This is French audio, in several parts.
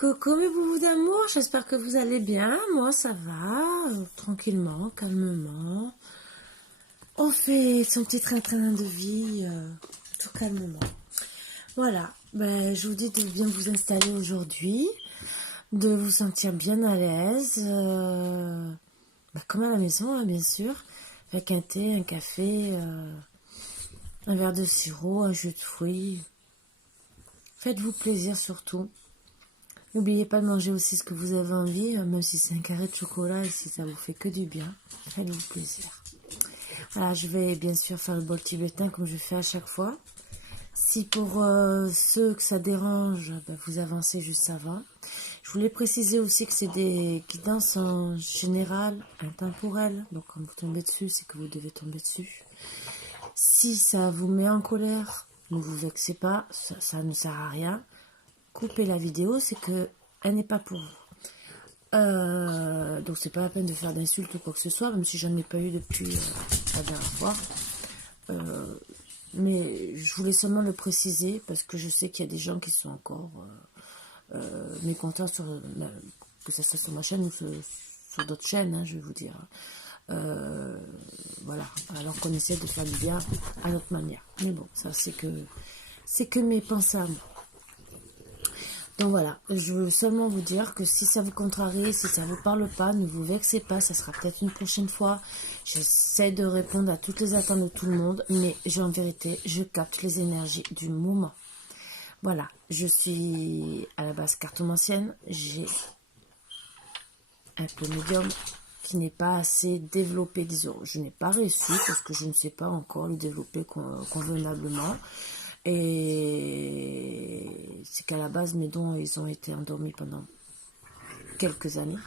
Coucou mes boubous d'amour, j'espère que vous allez bien. Moi ça va, tranquillement, calmement. On fait son petit train-train de vie, tout calmement. Voilà, je vous dis de bien vous installer aujourd'hui, de vous sentir bien à l'aise, comme à la maison, hein, bien sûr, avec un thé, un café, un verre de sirop, un jus de fruits. Faites-vous plaisir surtout. N'oubliez pas de manger aussi ce que vous avez envie, même si c'est un carré de chocolat et si ça vous fait que du bien. Faites-vous plaisir. Voilà, je vais bien sûr faire le bol tibétain comme je fais à chaque fois. Si pour ceux que ça dérange, vous avancez juste avant. Je voulais préciser aussi que c'est des guidances en général, intemporelles. Donc quand vous tombez dessus, c'est que vous devez tomber dessus. Si ça vous met en colère, ne vous vexez pas, ça ne sert à rien. Coupez la vidéo, c'est que elle n'est pas pour vous. Donc c'est pas la peine de faire d'insultes ou quoi que ce soit, même si j'en ai pas eu depuis la dernière fois. Mais je voulais seulement le préciser parce que je sais qu'il y a des gens qui sont encore mécontents sur que ça soit sur ma chaîne ou sur d'autres chaînes, hein, je vais vous dire. Voilà, alors qu'on essaie de faire du bien à notre manière. Mais bon, ça c'est que mes pensées à moi. Donc voilà, je veux seulement vous dire que si ça vous contrarie, si ça ne vous parle pas, ne vous vexez pas, ça sera peut-être une prochaine fois. J'essaie de répondre à toutes les attentes de tout le monde, mais en vérité, je capte les énergies du moment. Voilà, je suis à la base cartomancienne, j'ai un peu médium qui n'est pas assez développé, disons. Je n'ai pas réussi parce que je ne sais pas encore le développer convenablement. Et c'est qu'à la base, mes dons, ils ont été endormis pendant quelques années,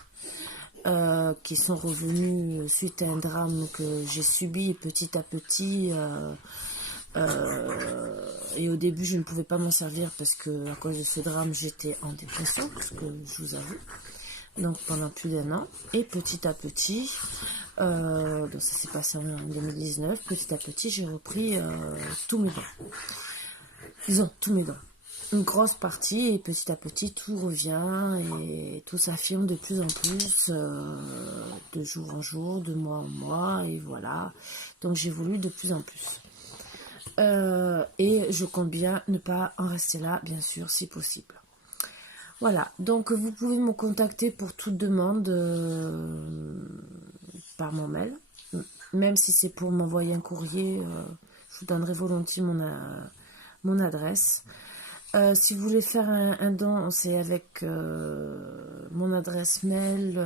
qui sont revenus suite à un drame que j'ai subi petit à petit. Et au début, je ne pouvais pas m'en servir parce que à cause de ce drame, j'étais en dépression, ce que je vous avoue. Donc pendant plus d'1 an. Et petit à petit, donc ça s'est passé en 2019, petit à petit, j'ai repris tous mes dons. Disons, tous mes dons. Une grosse partie, et petit à petit, tout revient et tout s'affirme de plus en plus, de jour en jour, de mois en mois, et voilà. Donc j'évolue de plus en plus. Et je compte bien ne pas en rester là, bien sûr, si possible. Voilà, donc vous pouvez me contacter pour toute demande par mon mail. Même si c'est pour m'envoyer un courrier, je vous donnerai volontiers mon adresse. Si vous voulez faire un don, c'est avec mon adresse mail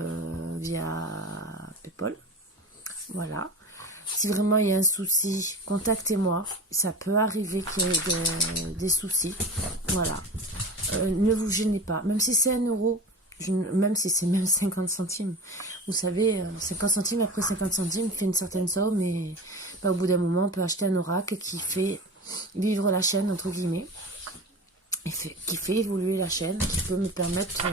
via PayPal. Voilà. Si vraiment il y a un souci, contactez-moi. Ça peut arriver qu'il y ait des soucis. Voilà. Ne vous gênez pas. Même si c'est 1 euro, même si c'est même 50 centimes. Vous savez, 50 centimes après 50 centimes fait une certaine somme. Et au bout d'un moment, on peut acheter un oracle qui fait vivre la chaîne, entre guillemets. Qui fait évoluer la chaîne, qui peut me permettre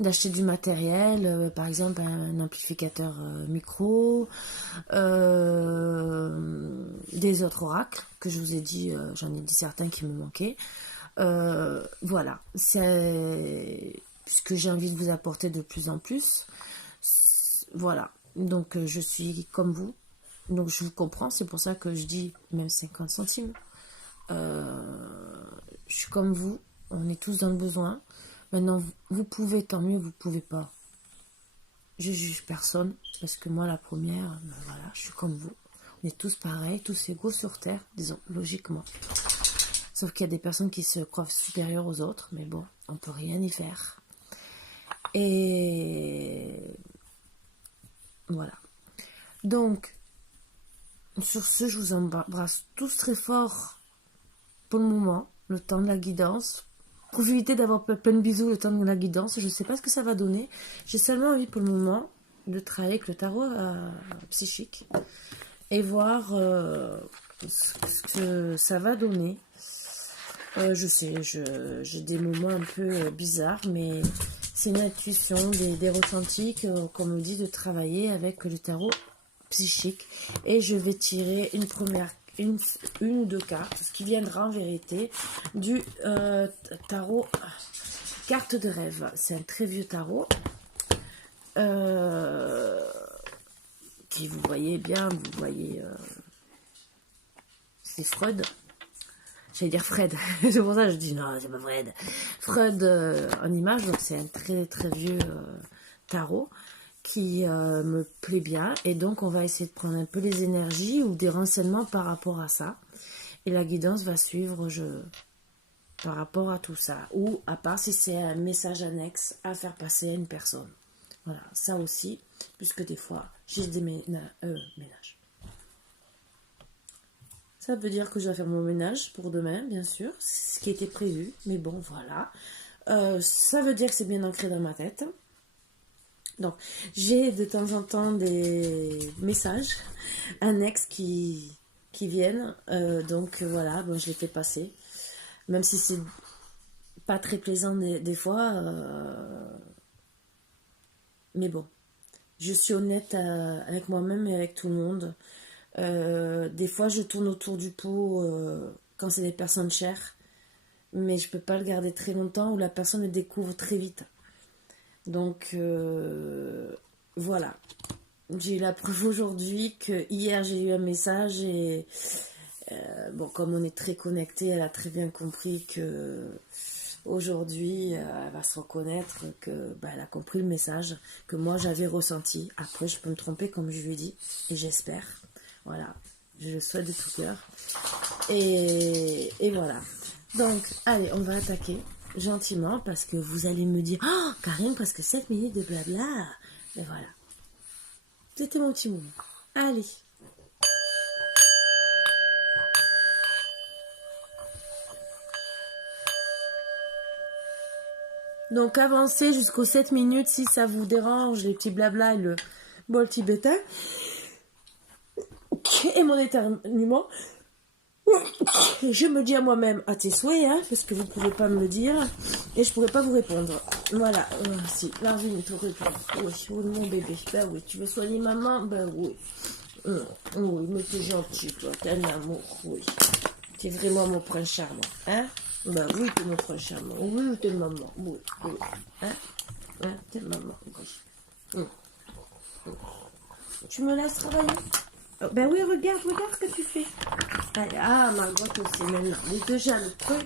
d'acheter du matériel, par exemple un amplificateur micro, des autres oracles que je vous ai dit, j'en ai dit certains qui me manquaient. Voilà, c'est ce que j'ai envie de vous apporter de plus en plus. Voilà, donc je suis comme vous, donc je vous comprends, c'est pour ça que je dis même 50 centimes. Je suis comme vous, on est tous dans le besoin. Maintenant, vous pouvez, tant mieux, vous pouvez pas. Je juge personne, parce que moi, la première, voilà, je suis comme vous. On est tous pareils, tous égaux sur Terre, disons, logiquement. Sauf qu'il y a des personnes qui se croient supérieures aux autres, mais bon, on peut rien y faire. Et voilà. Donc, sur ce, je vous embrasse tous très fort pour le moment, le temps de la guidance. Profitez d'avoir plein de bisous le temps de la guidance. Je ne sais pas ce que ça va donner. J'ai seulement envie pour le moment de travailler avec le tarot psychique et voir ce que ça va donner. Je sais, j'ai des moments un peu bizarres, mais c'est une intuition, des ressentis qu'on me dit de travailler avec le tarot psychique. Et je vais tirer une ou deux cartes, ce qui viendra en vérité du tarot Carte de rêve, c'est un très vieux tarot. Qui vous voyez bien, vous voyez... c'est Freud. J'allais dire Fred. C'est pour ça que je dis non, c'est pas Fred. Freud en image, donc c'est un très très vieux tarot qui me plaît bien. Et donc on va essayer de prendre un peu les énergies ou des renseignements par rapport à ça. Et la guidance va suivre par rapport à tout ça. Ou à part si c'est un message annexe à faire passer à une personne. Voilà, ça aussi, puisque des fois j'ai des ménages. Ça veut dire que je dois faire mon ménage pour demain, bien sûr, c'est ce qui était prévu. Mais bon, voilà. Ça veut dire que c'est bien ancré dans ma tête. Donc, j'ai de temps en temps des messages annexes qui viennent. Donc, voilà, bon, je les fais passer. Même si c'est pas très plaisant des fois. Mais bon, je suis honnête avec moi-même et avec tout le monde. Des fois, je tourne autour du pot quand c'est des personnes chères. Mais je peux pas le garder très longtemps ou la personne le découvre très vite. Donc, voilà. J'ai eu la preuve aujourd'hui que hier, j'ai eu un message et bon, comme on est très connecté, elle a très bien compris que aujourd'hui, elle va se reconnaître que elle a compris le message que moi j'avais ressenti. Après, je peux me tromper comme je lui ai dit et j'espère. Voilà, je le souhaite de tout cœur. Et voilà. Donc, allez, on va attaquer gentiment parce que vous allez me dire oh, Karine, parce que 7 minutes de blabla. Mais voilà. C'était mon petit moment. Allez. Donc avancez jusqu'aux 7 minutes si ça vous dérange, les petits blabla et le bol tibétain. Et mon éternuement. Je me dis à moi-même à tes souhaits, hein, parce que vous ne pouvez pas me le dire et je ne pourrais pas vous répondre. Voilà, si, Marvin te répond. Oui, mon bébé, ben oui, tu veux soigner maman? Ben oui. Oui, mais t'es gentil, toi, t'es un amour, oui. T'es vraiment mon prince charmant, hein? Ben oui, t'es mon prince charmant, oui, t'es maman, oui, oui. Hein, t'es maman, oui. Tu me laisses travailler? Oh, ben oui, regarde ce que tu fais. Allez, ah, Margot aussi, maintenant. Déjà,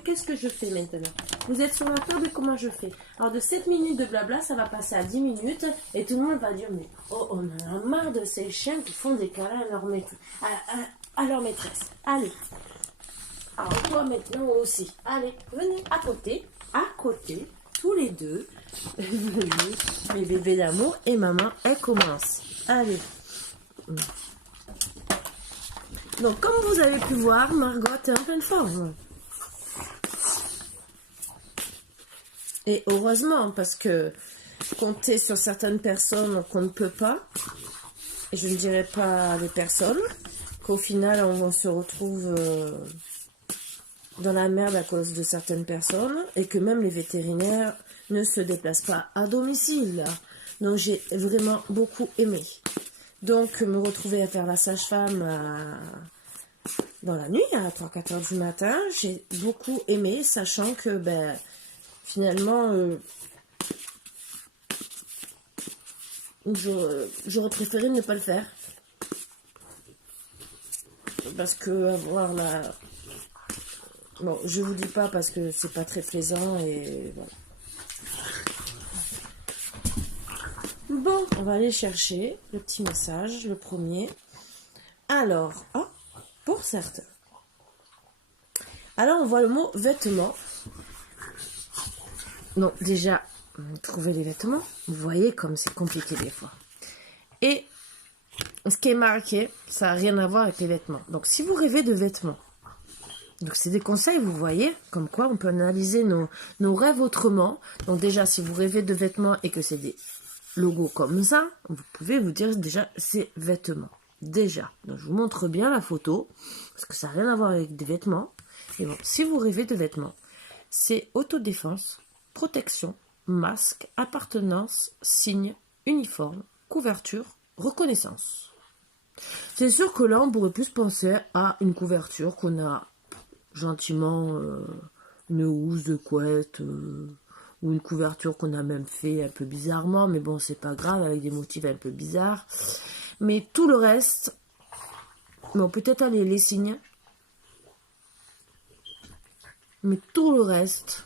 qu'est-ce que je fais maintenant? Vous êtes sur la table, comment je fais? Alors, de 7 minutes de blabla, ça va passer à 10 minutes. Et tout le monde va dire, mais oh, on en a marre de ces chiens qui font des câlins à leur maîtresse. Allez. Alors, toi maintenant aussi. Allez, venez à côté, tous les deux. Venez, mes bébés d'amour et maman, elle commence. Allez. Donc, comme vous avez pu voir, Margot est en pleine forme. Et heureusement, parce que compter sur certaines personnes qu'on ne peut pas, et je ne dirais pas les personnes, qu'au final, on se retrouve dans la merde à cause de certaines personnes, et que même les vétérinaires ne se déplacent pas à domicile. Donc, j'ai vraiment beaucoup aimé. Donc, me retrouver à faire la sage-femme dans la nuit, à 3-4 heures du matin, j'ai beaucoup aimé, sachant que, finalement, j'aurais préféré ne pas le faire. Parce que avoir la... Bon, je vous dis pas parce que c'est pas très plaisant et voilà. Bon, on va aller chercher le petit message, le premier. Alors, pour certains. Alors, on voit le mot vêtements. Donc, déjà, trouver les vêtements. Vous voyez comme c'est compliqué des fois. Et ce qui est marqué, ça n'a rien à voir avec les vêtements. Donc, si vous rêvez de vêtements, donc c'est des conseils, vous voyez, comme quoi on peut analyser nos rêves autrement. Donc, déjà, si vous rêvez de vêtements et que c'est des logos comme ça, vous pouvez vous dire déjà, c'est vêtements. Déjà. Donc, je vous montre bien la photo, parce que ça n'a rien à voir avec des vêtements. Et bon, si vous rêvez de vêtements, c'est autodéfense, protection, masque, appartenance, signe, uniforme, couverture, reconnaissance. C'est sûr que là, on pourrait plus penser à une couverture qu'on a gentiment, une housse de couette, ou une couverture qu'on a même fait un peu bizarrement, mais bon, c'est pas grave, avec des motifs un peu bizarres. Mais tout le reste, bon, peut-être aller les signes, mais tout le reste,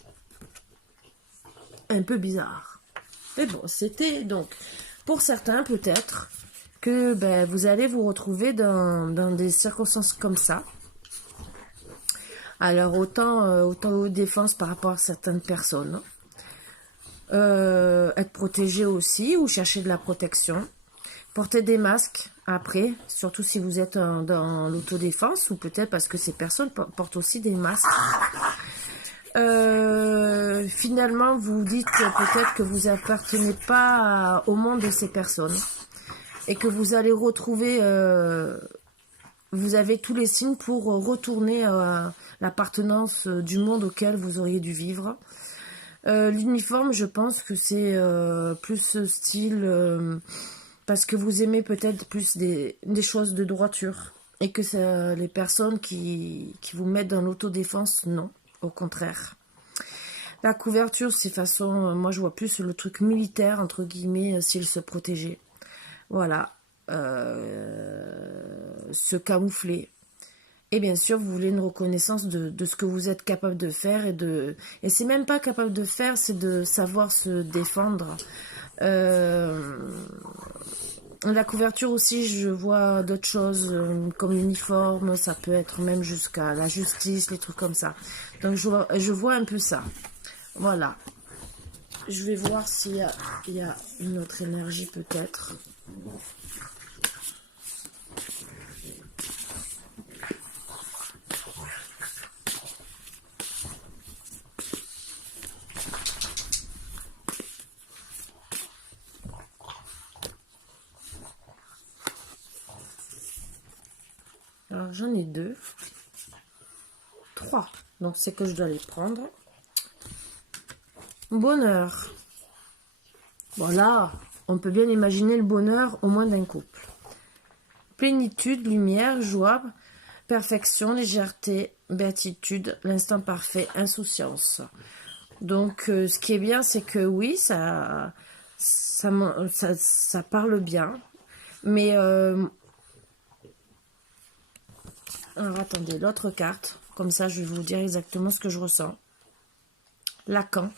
un peu bizarre. Mais bon, c'était donc, pour certains peut-être, que ben, vous allez vous retrouver dans des circonstances comme ça. Alors, autant défense par rapport à certaines personnes. Être protégé aussi, ou chercher de la protection. Porter des masques après, surtout si vous êtes dans l'autodéfense, ou peut-être parce que ces personnes portent aussi des masques. Finalement, vous dites peut-être que vous appartenez pas au monde de ces personnes et que vous allez retrouver, vous avez tous les signes pour retourner à l'appartenance du monde auquel vous auriez dû vivre. L'uniforme, je pense que c'est plus ce style parce que vous aimez peut-être plus des choses de droiture et que les personnes qui vous mettent dans l'autodéfense, non, au contraire. La couverture, c'est façon, moi je vois plus le truc militaire, entre guillemets, s'il se protégeait. Voilà. Se camoufler. Et bien sûr, vous voulez une reconnaissance de ce que vous êtes capable de faire et c'est même pas capable de faire, c'est de savoir se défendre. La couverture aussi, je vois d'autres choses comme l'uniforme, ça peut être même jusqu'à la justice, les trucs comme ça. Donc je vois un peu ça. Voilà. Je vais voir s'il y a une autre énergie peut-être. Alors j'en ai 2. 3. Donc c'est que je dois les prendre. Bonheur. Voilà, on peut bien imaginer le bonheur au moins d'un couple. Plénitude, lumière, joie, perfection, légèreté, béatitude, l'instant parfait, insouciance. Donc ce qui est bien, c'est que oui, ça parle bien. Mais alors attendez, l'autre carte, comme ça je vais vous dire exactement ce que je ressens. Lacan.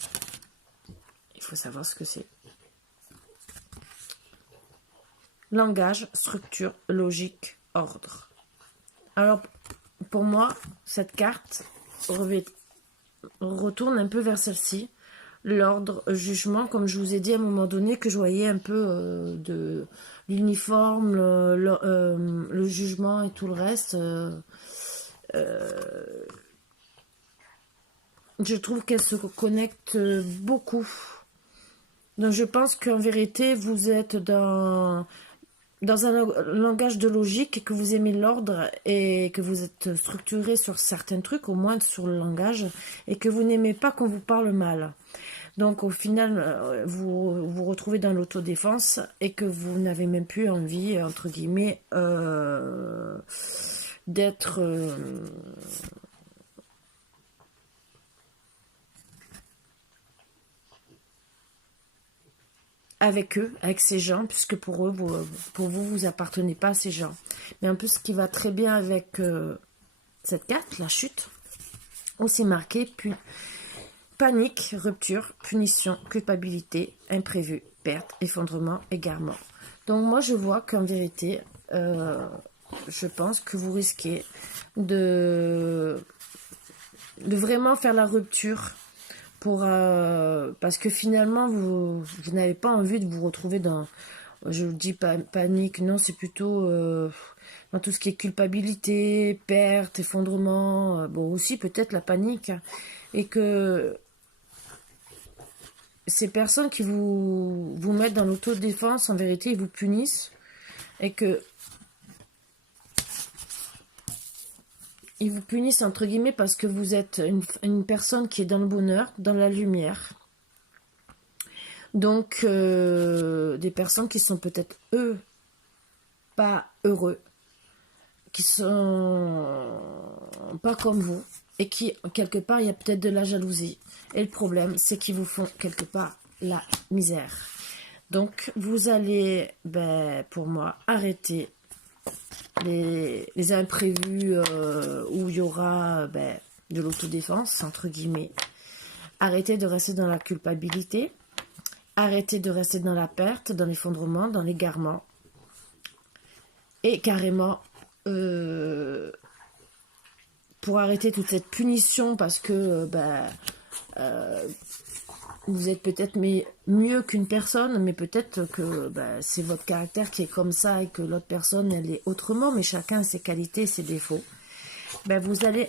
Il faut savoir ce que c'est. Langage, structure, logique, ordre. Alors, pour moi, cette carte retourne un peu vers celle-ci. L'ordre, jugement, comme je vous ai dit à un moment donné, que je voyais un peu de l'uniforme, le jugement et tout le reste. Je trouve qu'elle se connecte beaucoup. Donc je pense qu'en vérité, vous êtes dans un langage de logique et que vous aimez l'ordre et que vous êtes structuré sur certains trucs, au moins sur le langage, et que vous n'aimez pas qu'on vous parle mal. Donc au final, vous vous retrouvez dans l'autodéfense et que vous n'avez même plus envie, entre guillemets, d'être... avec eux, avec ces gens, puisque pour eux, vous appartenez pas à ces gens. Mais un peu ce qui va très bien avec cette carte, la chute, où c'est marqué panique, rupture, punition, culpabilité, imprévu, perte, effondrement, égarement. Donc moi je vois qu'en vérité, je pense que vous risquez de vraiment faire la rupture parce que finalement vous n'avez pas envie de vous retrouver dans, je vous dis pas panique, non, c'est plutôt dans tout ce qui est culpabilité, perte, effondrement, bon aussi peut-être la panique, et que ces personnes qui vous mettent dans l'autodéfense, en vérité ils vous punissent, et que ils vous punissent entre guillemets parce que vous êtes une personne qui est dans le bonheur, dans la lumière. Donc, des personnes qui sont peut-être, eux, pas heureux, qui sont pas comme vous, et qui, quelque part, il y a peut-être de la jalousie. Et le problème, c'est qu'ils vous font, quelque part, la misère. Donc, vous allez, ben, pour moi, arrêter les imprévus où il y aura ben, de l'autodéfense, entre guillemets. Arrêtez de rester dans la culpabilité. Arrêtez de rester dans la perte, dans l'effondrement, dans l'égarement. Et carrément, pour arrêter toute cette punition, parce que vous êtes peut-être mieux qu'une personne, mais peut-être que c'est votre caractère qui est comme ça et que l'autre personne, elle est autrement, mais chacun a ses qualités, ses défauts. Vous allez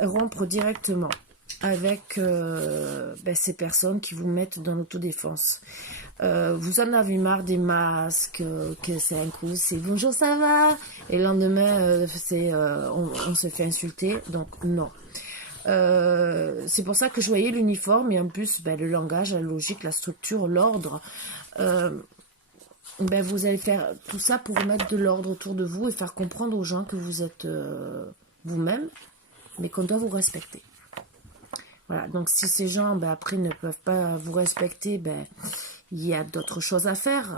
rompre directement avec ces personnes qui vous mettent dans l'autodéfense. Vous en avez marre des masques, que c'est un coup, c'est bonjour, ça va, et le lendemain, on se fait insulter, donc non. C'est pour ça que je voyais l'uniforme et en plus le langage, la logique, la structure, l'ordre. Vous allez faire tout ça pour mettre de l'ordre autour de vous et faire comprendre aux gens que vous êtes vous-même, mais qu'on doit vous respecter. Voilà, donc si ces gens après ne peuvent pas vous respecter, il y a d'autres choses à faire.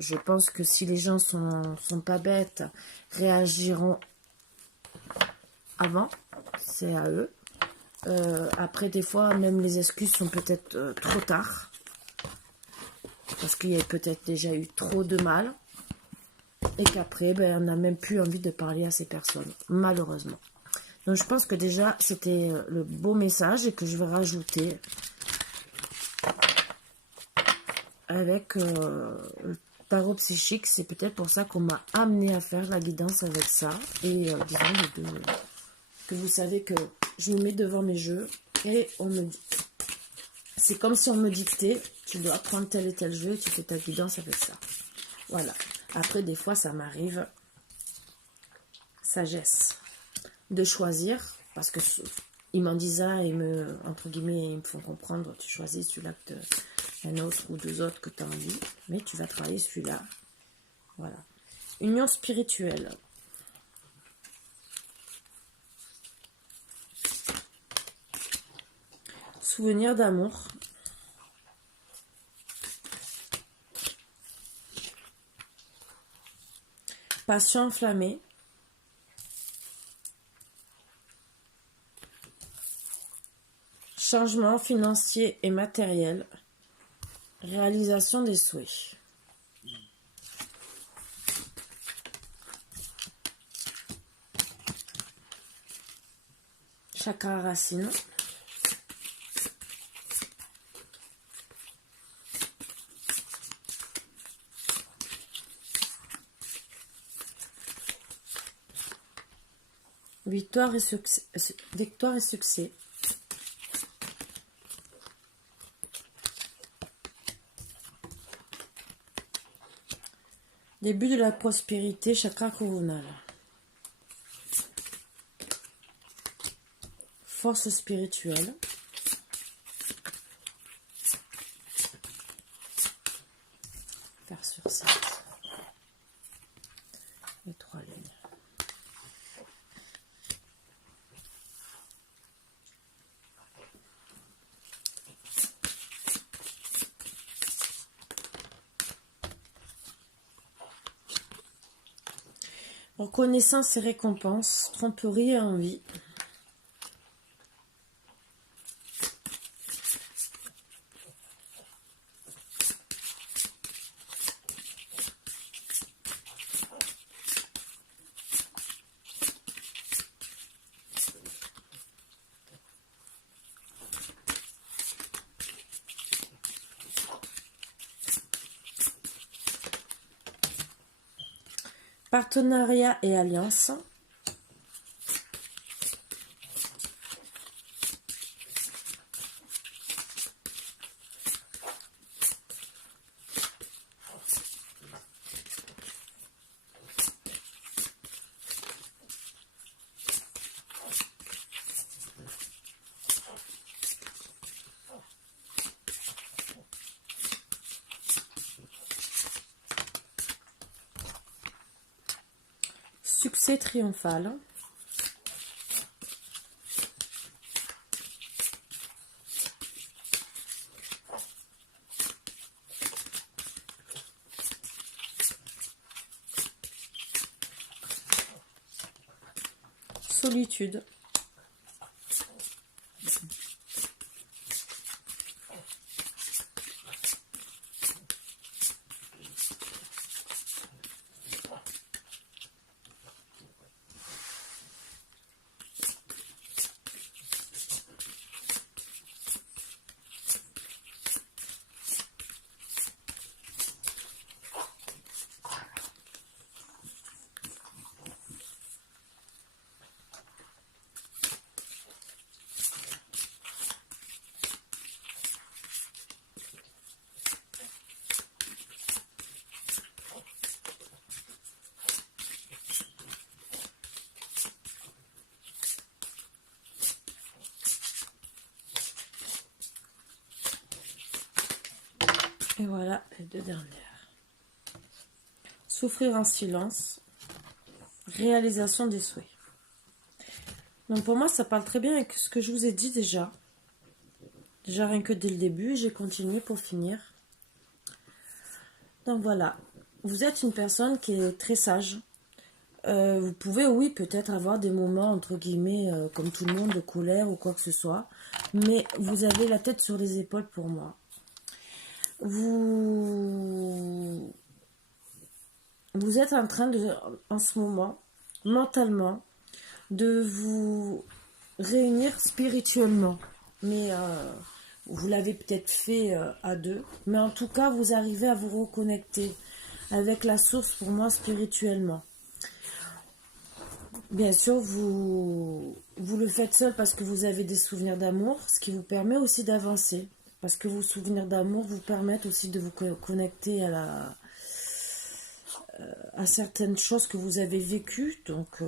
Je pense que si les gens sont pas bêtes, réagiront avant, c'est à eux. Après, des fois, même les excuses sont peut-être trop tard. Parce qu'il y a peut-être déjà eu trop de mal. Et qu'après, on n'a même plus envie de parler à ces personnes, malheureusement. Donc, je pense que déjà, c'était le beau message et que je vais rajouter avec le tarot psychique. C'est peut-être pour ça qu'on m'a amené à faire la guidance avec ça. Et disons que vous savez que je me mets devant mes jeux et on me dit, c'est comme si on me dictait, tu dois prendre tel et tel jeu et tu fais ta guidance avec ça. Voilà. Après, des fois, ça m'arrive, sagesse, de choisir, parce que ils m'en disent ça et entre guillemets, ils me font comprendre, tu choisis celui-là que un autre ou deux autres que tu as envie, mais tu vas travailler celui-là. Voilà. Union spirituelle. Souvenir d'amour. Passion enflammée. Changement financier et matériel. Réalisation des souhaits. Chakra racine. Victoire et succès. Victoire et succès. Début de la prospérité, chakra coronal. Force spirituelle. Faire sur 7. Les 3 lignes. Reconnaissance et récompense, tromperie et envie. Partenariat et alliance. Succès triomphal. solitude. Et voilà les deux dernières. Souffrir en silence. Réalisation des souhaits. Donc pour moi, ça parle très bien avec ce que je vous ai dit déjà. Déjà rien que dès le début, j'ai continué pour finir. Donc voilà. Vous êtes une personne qui est très sage. Vous pouvez, oui, peut-être avoir des moments, entre guillemets, comme tout le monde, de colère ou quoi que ce soit. Mais vous avez la tête sur les épaules pour moi. Vous êtes en train de, en ce moment, mentalement, de vous réunir spirituellement. Mais vous l'avez peut-être fait à deux. Mais en tout cas, vous arrivez à vous reconnecter avec la source, pour moi, spirituellement. Bien sûr, vous le faites seul parce que vous avez des souvenirs d'amour, ce qui vous permet aussi d'avancer. Parce que vos souvenirs d'amour vous permettent aussi de vous connecter à certaines choses que vous avez vécues. Donc,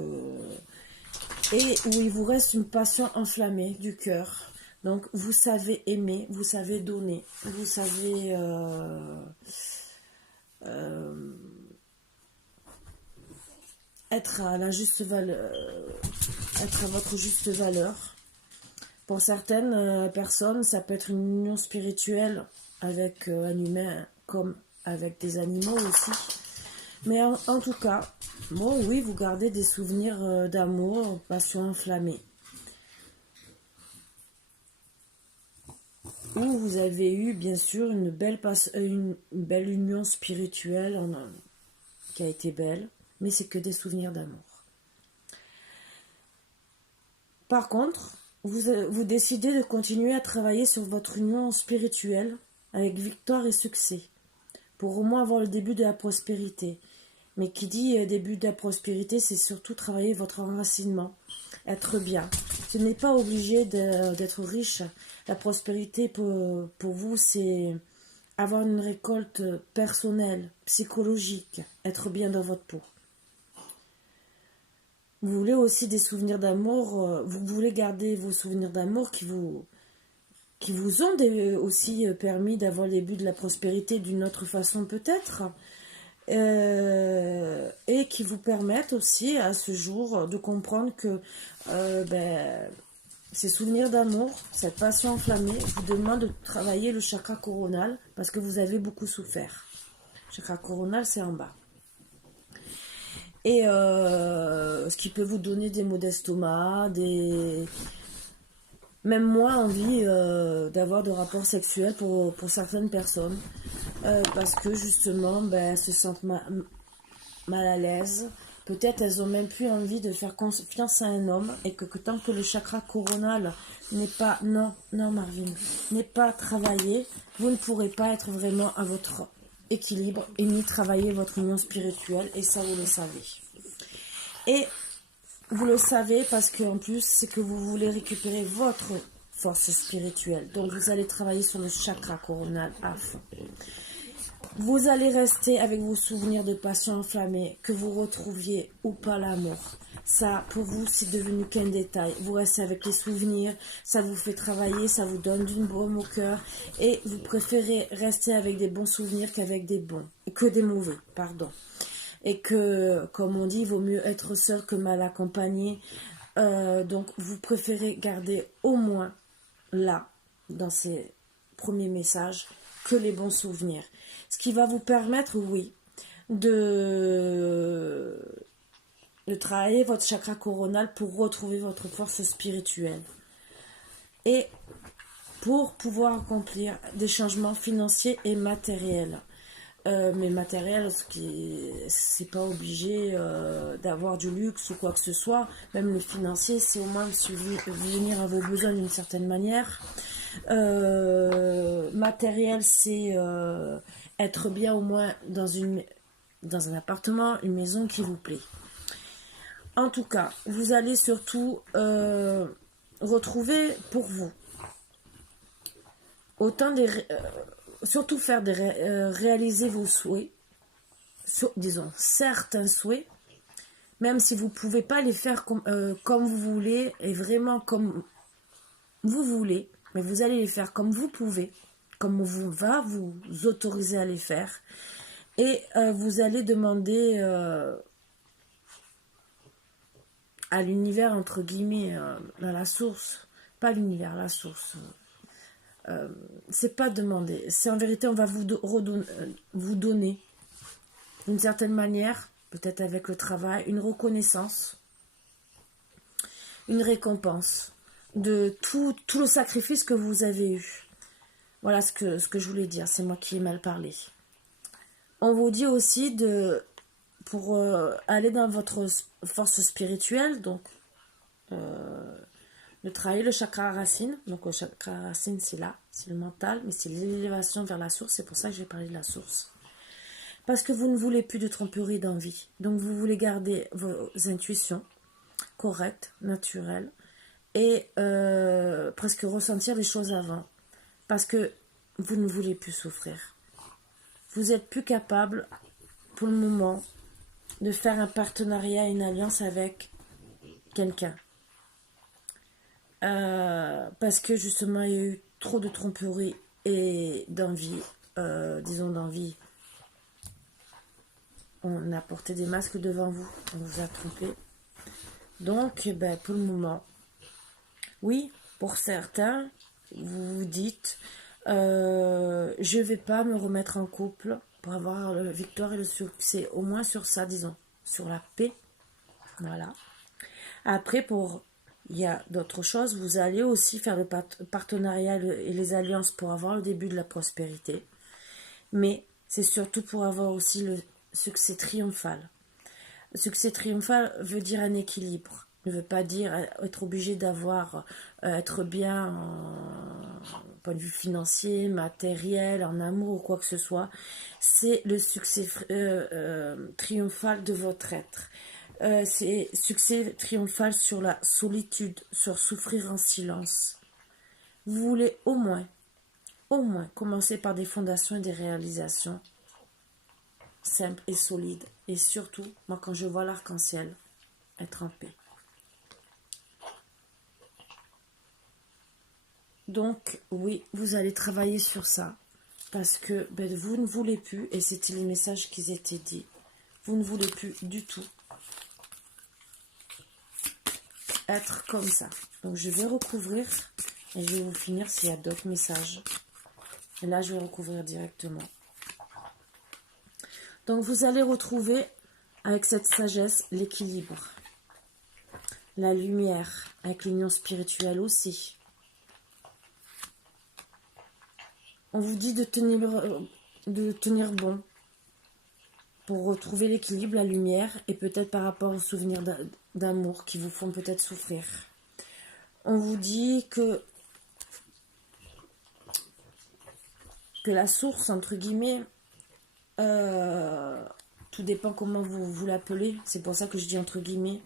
et où il vous reste une passion enflammée du cœur. Donc, vous savez aimer, vous savez donner, vous savez être à la juste valeur, être à votre juste valeur. Pour certaines personnes, ça peut être une union spirituelle avec un humain comme avec des animaux aussi. Mais en tout cas, bon, oui, vous gardez des souvenirs d'amour, passion enflammée. Où vous avez eu, bien sûr, une belle union spirituelle qui a été belle, mais c'est que des souvenirs d'amour. Par contre, vous décidez de continuer à travailler sur votre union spirituelle avec victoire et succès, pour au moins avoir le début de la prospérité. Mais qui dit début de la prospérité, c'est surtout travailler votre enracinement, être bien. Ce n'est pas obligé d'être riche. La prospérité pour vous, c'est avoir une récolte personnelle, psychologique, être bien dans votre peau. Vous voulez aussi des souvenirs d'amour, vous voulez garder vos souvenirs d'amour qui vous ont aussi permis d'avoir les buts de la prospérité d'une autre façon peut-être, et qui vous permettent aussi à ce jour de comprendre que ces souvenirs d'amour, cette passion enflammée, vous demande de travailler le chakra coronal parce que vous avez beaucoup souffert. Le chakra coronal, c'est en bas. Et ce qui peut vous donner des maux d'estomac, même moins envie d'avoir de rapports sexuels pour certaines personnes. Parce que justement, elles se sentent mal à l'aise. Peut-être elles ont même plus envie de faire confiance à un homme. Et que tant que le chakra coronal n'est pas... Non, Marvin, n'est pas travaillé, vous ne pourrez pas être vraiment à votre équilibre et ni travailler votre union spirituelle, et ça vous le savez. Et vous le savez parce qu'en plus c'est que vous voulez récupérer votre force spirituelle, donc vous allez travailler sur le chakra coronal à fond. Vous allez rester avec vos souvenirs de passion enflammée, que vous retrouviez ou pas l'amour. Ça, pour vous, c'est devenu qu'un détail. Vous restez avec les souvenirs, ça vous fait travailler, ça vous donne d'une baume au cœur. Et vous préférez rester avec des bons souvenirs qu'avec des mauvais, pardon. Et que, comme on dit, il vaut mieux être seul que mal accompagné. Donc, vous préférez garder au moins là, dans ces premiers messages, que les bons souvenirs. Ce qui va vous permettre, oui, de de travailler votre chakra coronal pour retrouver votre force spirituelle. Et pour pouvoir accomplir des changements financiers et matériels. Mais matériel, c'est pas obligé d'avoir du luxe ou quoi que ce soit. Même le financier, c'est au moins subvenir à vos besoins d'une certaine manière. Matériel, c'est être bien au moins dans un appartement, une maison qui vous plaît. En tout cas, vous allez surtout retrouver pour vous autant surtout faire réaliser vos souhaits, disons certains souhaits, même si vous ne pouvez pas les faire comme vous voulez et vraiment comme vous voulez, mais vous allez les faire comme vous pouvez, comme on va vous autoriser à les faire, et vous allez demander à l'univers, entre guillemets, à la source, pas l'univers, la source. C'est pas demander, c'est en vérité on va vous donner d'une certaine manière, peut-être avec le travail, une reconnaissance, une récompense de tout le sacrifice que vous avez eu. Voilà ce que je voulais dire, c'est moi qui ai mal parlé. On vous dit aussi pour aller dans votre force spirituelle, donc de travailler le chakra racine. Donc le chakra racine, c'est là, c'est le mental, mais c'est l'élévation vers la source. C'est pour ça que j'ai parlé de la source. Parce que vous ne voulez plus de tromperie d'envie. Donc vous voulez garder vos intuitions correctes, naturelles, et presque ressentir les choses avant. Parce que vous ne voulez plus souffrir. Vous êtes plus capable, pour le moment, de faire un partenariat, une alliance avec quelqu'un. Parce que justement il y a eu trop de tromperie et d'envie, disons d'envie. On a porté des masques devant vous, on vous a trompé. Donc pour le moment, oui, pour certains, vous vous dites je vais pas me remettre en couple pour avoir la victoire et le succès, au moins sur ça, disons, sur la paix. Voilà. Après, il y a d'autres choses. Vous allez aussi faire le partenariat et les alliances pour avoir le début de la prospérité. Mais c'est surtout pour avoir aussi le succès triomphal. Le succès triomphal veut dire un équilibre. Ne veut pas dire être obligé d'avoir, être bien en point de vue financier, matériel, en amour ou quoi que ce soit. C'est le succès triomphal de votre être. C'est succès triomphal sur la solitude, sur souffrir en silence. Vous voulez au moins commencer par des fondations et des réalisations simples et solides. Et surtout, moi quand je vois l'arc-en-ciel, être en paix. Donc oui, vous allez travailler sur ça. Parce que vous ne voulez plus, et c'était les messages qui étaient dits, vous ne voulez plus du tout être comme ça. Donc je vais recouvrir et je vais vous finir s'il y a d'autres messages. Et là je vais recouvrir directement. Donc vous allez retrouver avec cette sagesse l'équilibre, la lumière, avec l'union spirituelle aussi. On vous dit de tenir bon pour retrouver l'équilibre, la lumière, et peut-être par rapport aux souvenirs d'amour qui vous font peut-être souffrir. On vous dit que la source, entre guillemets, tout dépend comment vous l'appelez, c'est pour ça que je dis entre guillemets,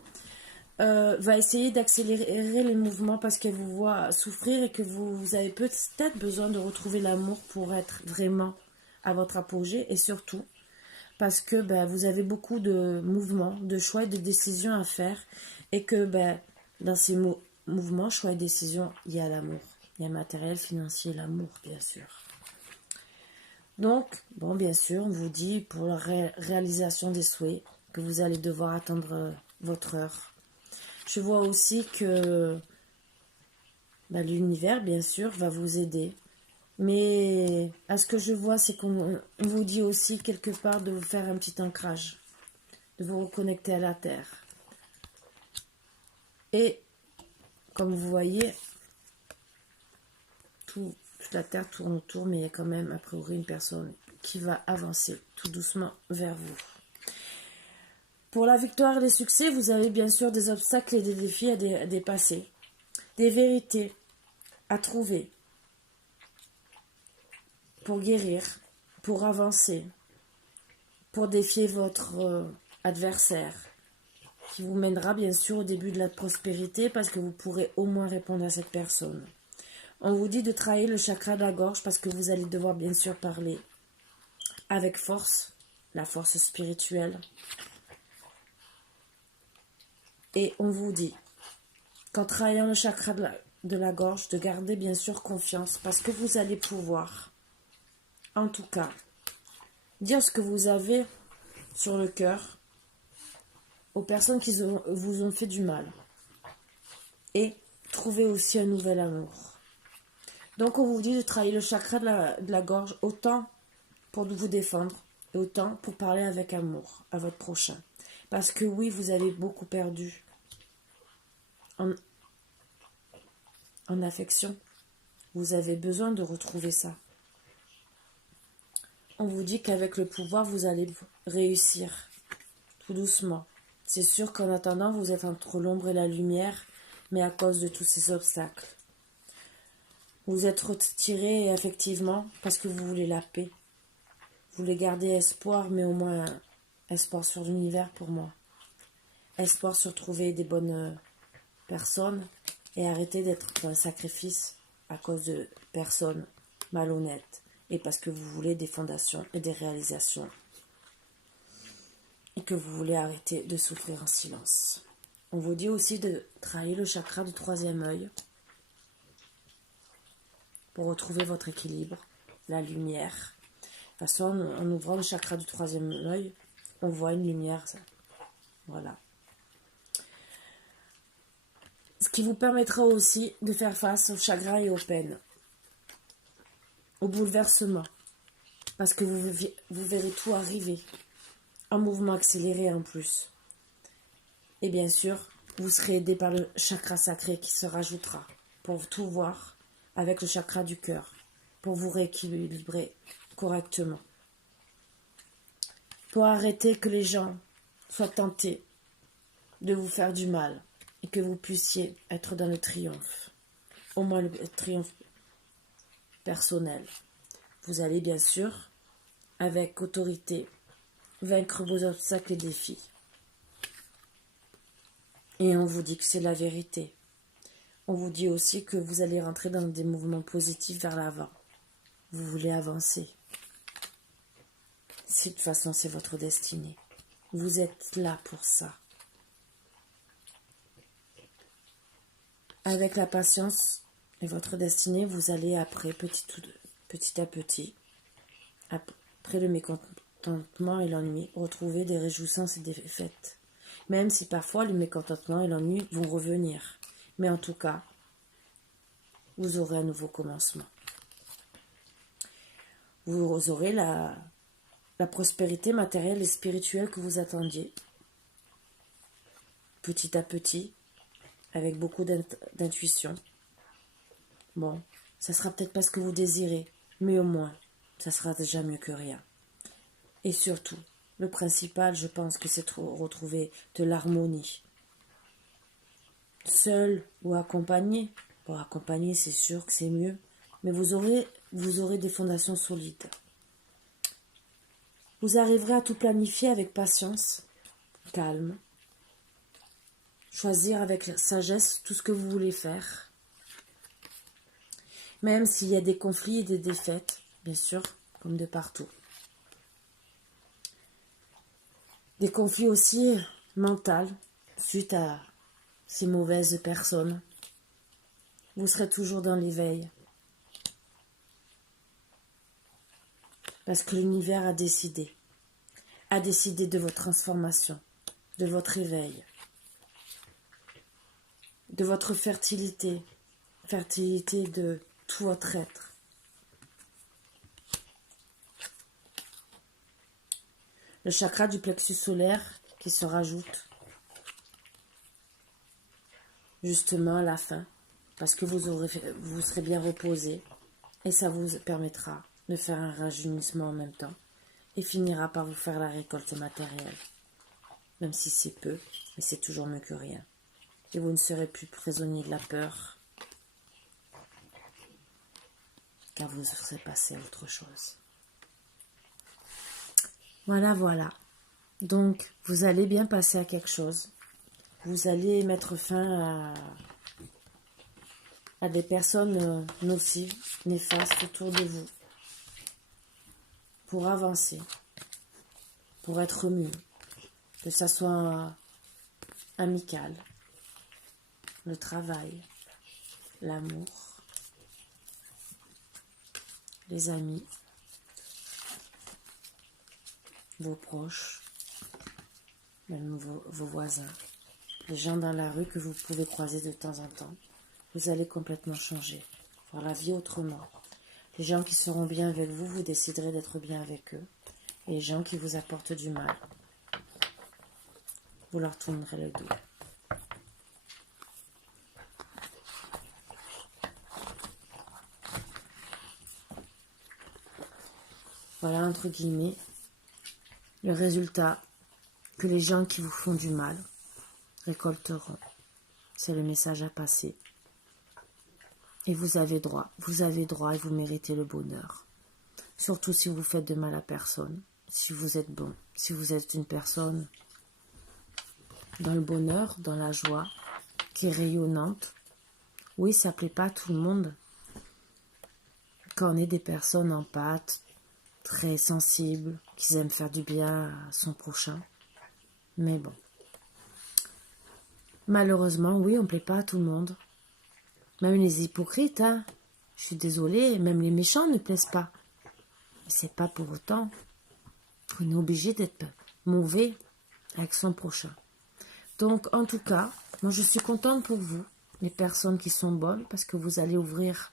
va essayer d'accélérer les mouvements parce qu'elle vous voit souffrir et que vous avez peut-être besoin de retrouver l'amour pour être vraiment à votre apogée, et surtout parce que vous avez beaucoup de mouvements, de choix et de décisions à faire, et que dans ces mouvements, choix et décisions, il y a l'amour, il y a le matériel, financier, l'amour bien sûr. Donc, bon, bien sûr, on vous dit pour la réalisation des souhaits que vous allez devoir attendre votre heure. Je vois aussi que l'univers, bien sûr, va vous aider. Mais à ce que je vois, c'est qu'on vous dit aussi quelque part de vous faire un petit ancrage, de vous reconnecter à la terre. Et comme vous voyez, toute la Terre tourne autour, mais il y a quand même, a priori, une personne qui va avancer tout doucement vers vous. Pour la victoire et les succès, vous avez bien sûr des obstacles et des défis à dépasser, des vérités à trouver pour guérir, pour avancer, pour défier votre adversaire, qui vous mènera bien sûr au début de la prospérité parce que vous pourrez au moins répondre à cette personne. On vous dit de travailler le chakra de la gorge parce que vous allez devoir bien sûr parler avec force, la force spirituelle. Et on vous dit qu'en travaillant le chakra de la gorge, de garder bien sûr confiance parce que vous allez pouvoir, en tout cas, dire ce que vous avez sur le cœur aux personnes qui vous ont fait du mal et trouver aussi un nouvel amour. Donc on vous dit de travailler le chakra de la gorge autant pour vous défendre et autant pour parler avec amour à votre prochain. Parce que oui, vous avez beaucoup perdu en affection. Vous avez besoin de retrouver ça. On vous dit qu'avec le pouvoir, vous allez réussir tout doucement. C'est sûr qu'en attendant, vous êtes entre l'ombre et la lumière, mais à cause de tous ces obstacles. Vous êtes retiré effectivement parce que vous voulez la paix. Vous voulez garder espoir, mais au moins espoir sur l'univers pour moi. Espoir sur trouver des bonnes personnes et arrêter d'être un sacrifice à cause de personnes malhonnêtes et parce que vous voulez des fondations et des réalisations et que vous voulez arrêter de souffrir en silence. On vous dit aussi de travailler le chakra du troisième œil pour retrouver votre équilibre, la lumière. De toute façon, en ouvrant le chakra du troisième œil, on voit une lumière. Voilà. Ce qui vous permettra aussi de faire face au chagrin et aux peines, au bouleversement, parce que vous verrez tout arriver, en mouvement accéléré en plus. Et bien sûr, vous serez aidé par le chakra sacré qui se rajoutera pour tout voir avec le chakra du cœur, pour vous rééquilibrer correctement, pour arrêter que les gens soient tentés de vous faire du mal et que vous puissiez être dans le triomphe, au moins le triomphe personnel. Vous allez bien sûr, avec autorité, vaincre vos obstacles et défis. Et on vous dit que c'est la vérité. On vous dit aussi que vous allez rentrer dans des mouvements positifs vers l'avant. Vous voulez avancer. De toute façon, c'est votre destinée. Vous êtes là pour ça. Avec la patience et votre destinée, vous allez après, petit à petit, après le mécontentement et l'ennui, retrouver des réjouissances et des fêtes. Même si parfois le mécontentement et l'ennui vont revenir. Mais en tout cas, vous aurez un nouveau commencement. Vous aurez la prospérité matérielle et spirituelle que vous attendiez. Petit à petit, avec beaucoup d'intuition. Bon, ça sera peut-être pas ce que vous désirez, mais au moins, ça sera déjà mieux que rien. Et surtout, le principal, je pense que c'est de retrouver de l'harmonie. Seul ou accompagné. Bon, accompagné, c'est sûr que c'est mieux, mais vous aurez des fondations solides. Vous arriverez à tout planifier avec patience, calme, choisir avec sagesse tout ce que vous voulez faire. Même s'il y a des conflits et des défaites, bien sûr, comme de partout. Des conflits aussi mentaux suite à ces mauvaises personnes. Vous serez toujours dans l'éveil. Parce que l'univers a décidé de votre transformation, de votre éveil, de votre fertilité de tout votre être. Le chakra du plexus solaire qui se rajoute. justement à la fin, parce que vous serez bien reposé, et ça vous permettra de faire un rajeunissement en même temps, et finira par vous faire la récolte matérielle, même si c'est peu, mais c'est toujours mieux que rien. Et vous ne serez plus prisonnier de la peur, car vous serez passé à autre chose. Voilà, voilà. Donc, vous allez bien passer à quelque chose. Vous allez mettre fin à des personnes nocives, néfastes autour de vous, pour avancer, pour être mieux, que ça soit amical, le travail, l'amour, les amis, vos proches, même vos voisins, les gens dans la rue que vous pouvez croiser de temps en temps. Vous allez complètement changer, voir la vie autrement. Les gens qui seront bien avec vous, vous déciderez d'être bien avec eux. Et les gens qui vous apportent du mal, vous leur tournerez le dos. Voilà, entre guillemets, le résultat que les gens qui vous font du mal récolteront. C'est le message à passer. Et vous avez droit et vous méritez le bonheur. Surtout si vous faites de mal à personne, si vous êtes bon, si vous êtes une personne dans le bonheur, dans la joie, qui est rayonnante. Oui, ça plaît pas à tout le monde. Quand on est des personnes en pâte, très sensibles, qui aiment faire du bien à son prochain. Mais bon. Malheureusement, oui, on ne plaît pas à tout le monde. Même les hypocrites, hein. Je suis désolée, même les méchants ne plaisent pas. Mais c'est pas pour autant qu'on est obligé d'être mauvais avec son prochain. Donc, en tout cas, moi je suis contente pour vous, les personnes qui sont bonnes, parce que vous allez ouvrir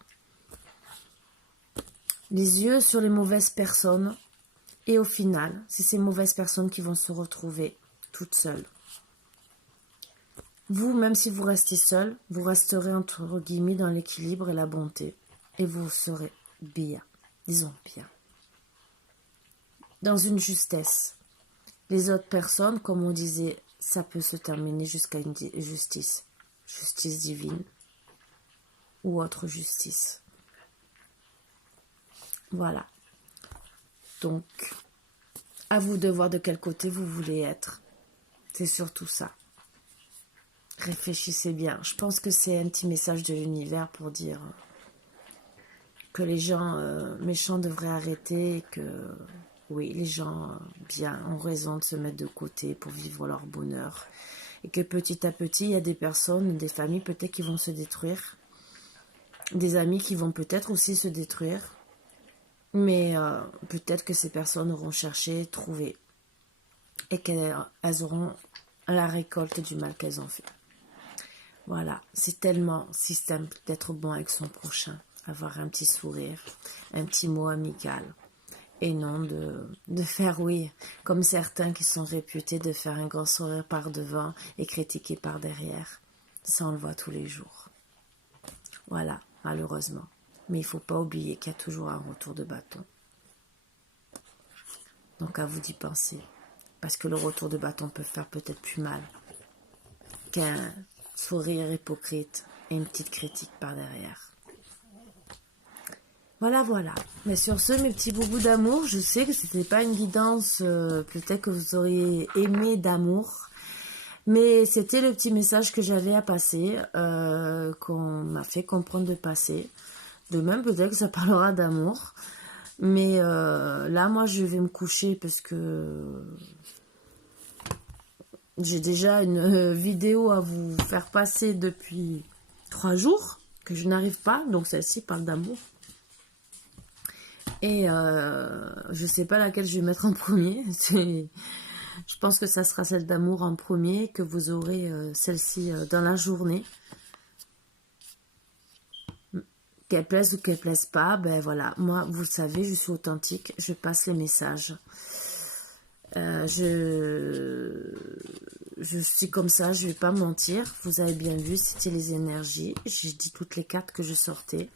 les yeux sur les mauvaises personnes. Et au final, c'est ces mauvaises personnes qui vont se retrouver toutes seules. Vous, même si vous restez seul, vous resterez entre guillemets dans l'équilibre et la bonté. Et vous serez bien, disons bien, dans une justesse. Les autres personnes, comme on disait, ça peut se terminer jusqu'à une justice. Justice divine ou autre justice. Voilà. Donc, à vous de voir de quel côté vous voulez être. C'est surtout ça. Réfléchissez bien. Je pense que c'est un petit message de l'univers pour dire que les gens méchants devraient arrêter et que, oui, les gens bien ont raison de se mettre de côté pour vivre leur bonheur. Et que petit à petit, il y a des personnes, des familles peut-être qui vont se détruire. Des amis qui vont peut-être aussi se détruire. Mais peut-être que ces personnes auront cherché, trouvé. Et qu'elles auront la récolte du mal qu'elles ont fait. Voilà, c'est tellement si simple d'être bon avec son prochain, avoir un petit sourire, un petit mot amical, et non de faire, oui, comme certains qui sont réputés de faire un grand sourire par devant et critiquer par derrière. Ça, on le voit tous les jours. Voilà, malheureusement. Mais il ne faut pas oublier qu'il y a toujours un retour de bâton. Donc à vous d'y penser, parce que le retour de bâton peut faire peut-être plus mal qu'un sourire hypocrite et une petite critique par derrière. Voilà, voilà. Mais sur ce, mes petits boubous d'amour, je sais que c'était pas une guidance, peut-être que vous auriez aimé d'amour, mais c'était le petit message que j'avais à passer, qu'on m'a fait comprendre de passer. De même, peut-être que ça parlera d'amour. Mais là, moi, je vais me coucher parce que j'ai déjà une vidéo à vous faire passer depuis 3 jours, que je n'arrive pas. Donc celle-ci parle d'amour. Et je sais pas laquelle je vais mettre en premier. Je pense que ça sera celle d'amour en premier, que vous aurez celle-ci dans la journée. Qu'elle plaise ou qu'elle plaise pas, ben voilà. Moi, vous le savez, je suis authentique. Je passe les messages. je suis comme ça, je vais pas mentir. Vous avez bien vu, c'était les énergies. J'ai dit toutes les cartes que je sortais.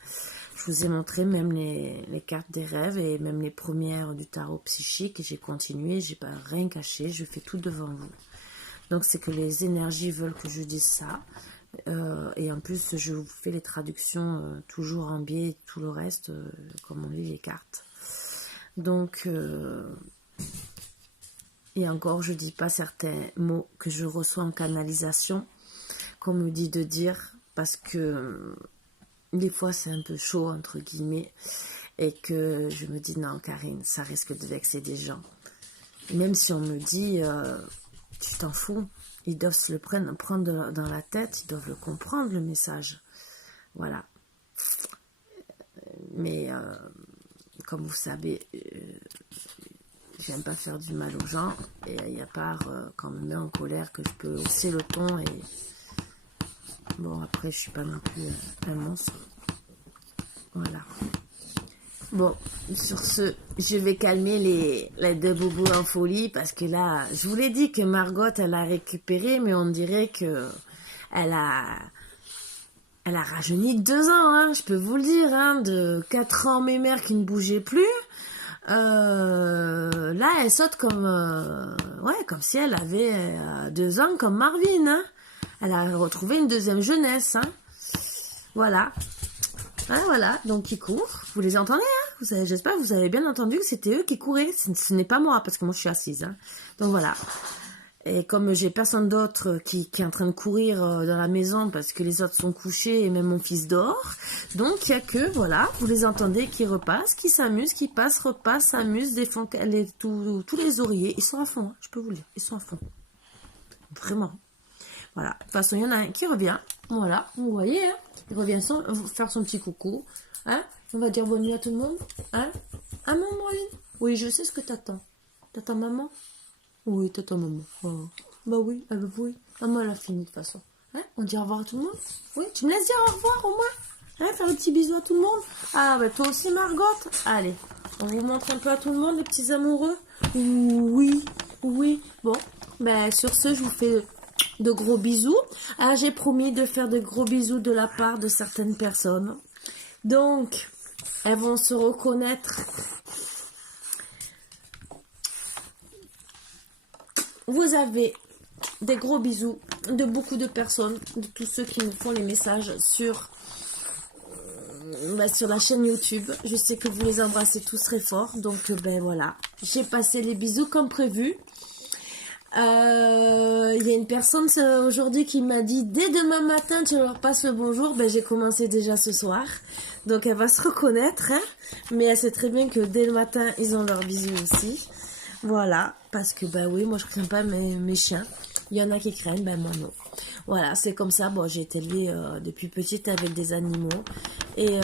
Je vous ai montré même les cartes des rêves et même les premières du tarot psychique. Et j'ai continué, j'ai pas rien caché, je fais tout devant vous. Donc c'est que les énergies veulent que je dise ça. Et en plus, je vous fais les traductions toujours en biais et tout le reste, comme on lit les cartes. Donc, et encore, je dis pas certains mots que je reçois en canalisation, qu'on me dit de dire, parce que des fois c'est un peu chaud, entre guillemets, et que je me dis, non Karine, ça risque de vexer des gens. Même si on me dit, tu t'en fous, ils doivent se le prendre dans la tête, ils doivent le comprendre, le message. Voilà. Mais, comme vous savez, j'aime pas faire du mal aux gens, et il y a part quand on me met en colère que je peux hausser le ton, et bon, après je suis pas non plus un monstre. Voilà. Bon, sur ce, je vais calmer les deux bobos en folie, parce que là, je vous l'ai dit que Margot, elle a récupéré, mais on dirait que elle a rajeuni de 2 ans, hein, je peux vous le dire, hein, de 4 ans mémère qui ne bougeait plus. Là, elle saute comme, ouais, comme si elle avait 2 ans, comme Marvin, hein. Elle a retrouvé une deuxième jeunesse, hein. Voilà. Ah, voilà, donc ils courent. Vous les entendez, hein? J'espère que vous avez bien entendu que c'était eux qui couraient. Ce n'est pas moi, parce que moi je suis assise, hein. Donc voilà. Et comme j'ai personne d'autre qui est en train de courir dans la maison parce que les autres sont couchés et même mon fils dort, donc il n'y a que, voilà, vous les entendez qui repassent, qui s'amusent, qui passent, repassent, s'amusent, défendent tous les oreillers. Ils sont à fond, hein, je peux vous le dire, ils sont à fond. Vraiment. Voilà, de toute façon, il y en a un qui revient. Voilà, vous voyez, hein, il revient faire son petit coucou. Hein, on va dire bonne nuit à tout le monde. Hein, ah, maman, oui, je sais ce que t'attends. T'attends maman? Oui, t'attends maman. Oh. Bah oui, oui. Maman, elle a fini de toute façon. Hein, on dit au revoir à tout le monde? Oui, tu me laisses dire au revoir au moins? Hein, faire un petit bisou à tout le monde? Ah, bah toi aussi, Margot. Allez, on vous montre un peu à tout le monde, les petits amoureux? Oui, oui. Bon, ben sur ce, je vous fais de gros bisous. Ah, j'ai promis de faire de gros bisous de la part de certaines personnes. Donc, elles vont se reconnaître. Vous avez des gros bisous de beaucoup de personnes, de tous ceux qui me font les messages sur la chaîne YouTube. Je sais que vous les embrassez tous très fort. Donc, ben voilà. J'ai passé les bisous comme prévu. Il y a une personne aujourd'hui qui m'a dit dès demain matin tu leur passes le bonjour. Ben j'ai commencé déjà ce soir, donc elle va se reconnaître, hein, mais elle sait très bien que dès le matin ils ont leurs bisous aussi. Voilà, parce que ben oui, moi je crains pas mes chiens. Il y en a qui craignent, ben moi non. Voilà, c'est comme ça. Bon, j'ai été élevée depuis petite avec des animaux, et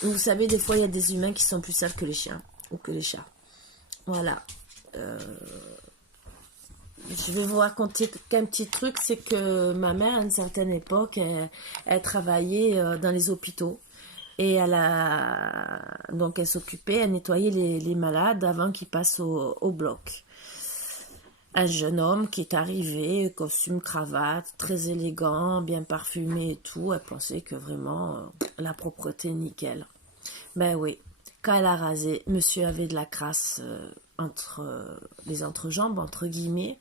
vous savez, des fois il y a des humains qui sont plus sages que les chiens ou que les chats. Voilà. Je vais vous raconter qu'un petit truc, c'est que ma mère, à une certaine époque, elle travaillait dans les hôpitaux. Et donc elle s'occupait, elle nettoyait les malades avant qu'ils passent au bloc. Un jeune homme qui est arrivé, costume, cravate, très élégant, bien parfumé et tout. Elle pensait que vraiment, la propreté, nickel. Ben oui. Quand elle a rasé, monsieur avait de la crasse entre les entrejambes, entre guillemets.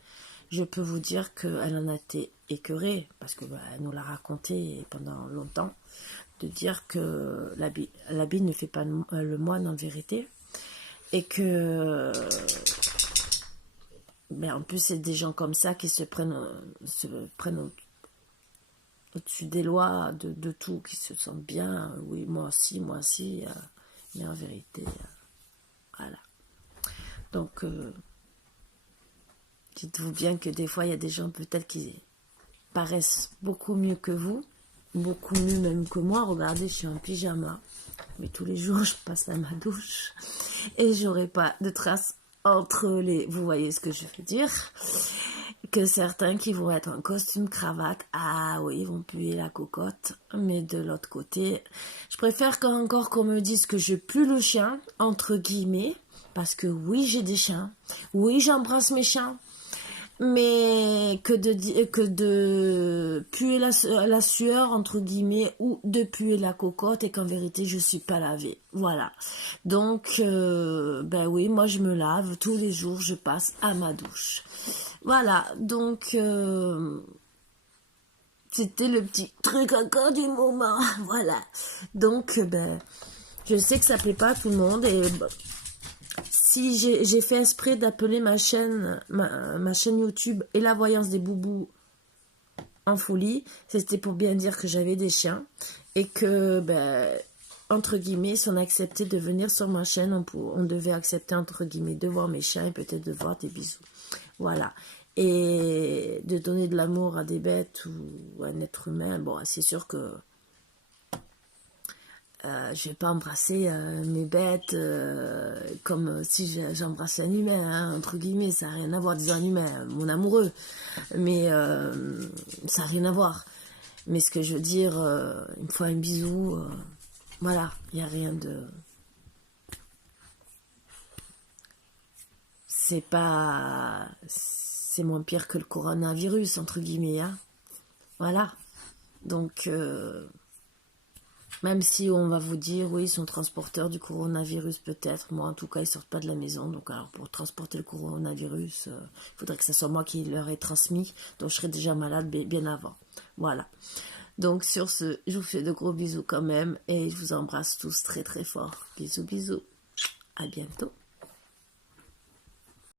Je peux vous dire qu'elle en a été écœurée, parce que elle nous l'a raconté pendant longtemps, de dire que l'habit ne fait pas le moine en vérité. Et que, en plus, c'est des gens comme ça qui se prennent au-dessus des lois, de tout, qui se sentent bien. Oui, moi aussi. Mais en vérité, voilà. Donc, dites-vous bien que des fois, il y a des gens peut-être qui paraissent beaucoup mieux que vous, beaucoup mieux même que moi. Regardez, je suis en pyjama, mais tous les jours, je passe à ma douche et j'aurai pas de traces entre les... Vous voyez ce que je veux dire? Que certains qui vont être en costume, cravate, ah oui, ils vont puer la cocotte. Mais de l'autre côté, je préfère encore qu'on me dise que je pue le chien, entre guillemets, Parce que oui, j'ai des chiens. Oui, j'embrasse mes chiens. Mais que de puer la sueur, entre guillemets, ou de puer la cocotte, et qu'en vérité, je suis pas lavée. Voilà. Donc, ben oui, moi, je me lave. Tous les jours, je passe à ma douche. Voilà. Donc, c'était le petit truc encore du moment. Voilà. Donc, ben, je sais que ça plaît pas à tout le monde. Et si j'ai fait exprès d'appeler ma chaîne YouTube et la voyance des boubous en folie, c'était pour bien dire que j'avais des chiens et que, ben, entre guillemets, si on acceptait de venir sur ma chaîne, on devait accepter, entre guillemets, de voir mes chiens et peut-être de voir des bisous. Voilà. Et de donner de l'amour à des bêtes ou à un être humain, bon, c'est sûr que je vais pas embrasser mes bêtes comme si j'embrassais un humain, hein, entre guillemets, ça n'a rien à voir, disons un humain, mon amoureux, mais ça n'a rien à voir. Mais ce que je veux dire, il me faut un bisou, voilà, il n'y a rien de... C'est moins pire que le coronavirus, entre guillemets, hein. Voilà, donc... même si on va vous dire, oui, ils sont transporteurs du coronavirus, peut-être. Moi, en tout cas, ils sortent pas de la maison. Donc, alors, pour transporter le coronavirus, il faudrait que ce soit moi qui leur ai transmis. Donc, je serais déjà malade bien avant. Voilà. Donc, sur ce, je vous fais de gros bisous quand même. Et je vous embrasse tous très, très fort. Bisous, bisous. À bientôt.